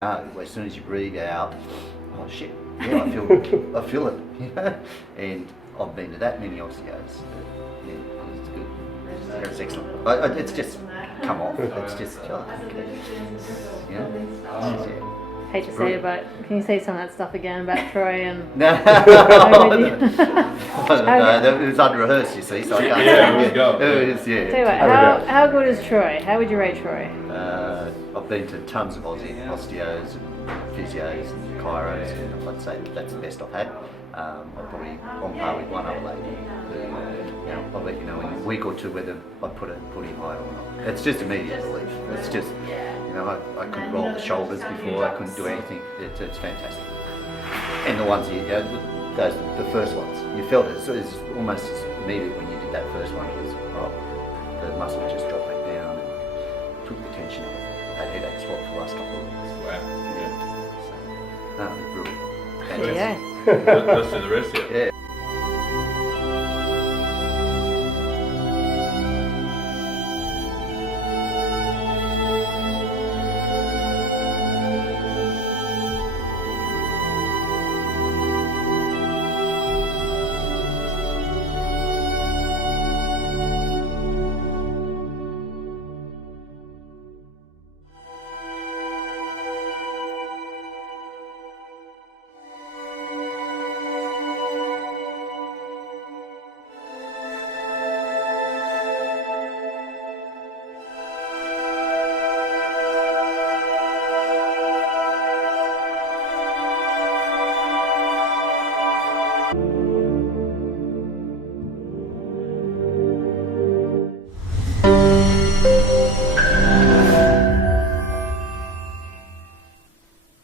As soon as you breathe out, oh shit, yeah, I feel it, you know? And I've been to that many osteos, yeah, it's good. It's excellent. It's just come off. It's just, yeah. Hate to say it, but can you say some of that stuff again about Troy and? No, it was unrehearsed, you see, so I can't. Yeah, we go. It was, yeah. Tell you what, how good is Troy? How would you rate Troy? I've been to tons of osteos and physios and chiros, and I'd say that's the best I've had. I'm probably on par with one other lady. I'll let you know in a week or two whether I put him higher or not. It's just immediate relief. It's just, I couldn't roll the shoulders before, I couldn't do anything. It's fantastic. And the ones the first ones, you felt it. So it's almost immediate when you did that first one. It was, the muscle just dropped back down and took the tension off. I had headaches for the last couple of weeks. Wow. Yeah. So, no, brilliant. Yeah. Fantastic. Let's do the rest here. Yeah.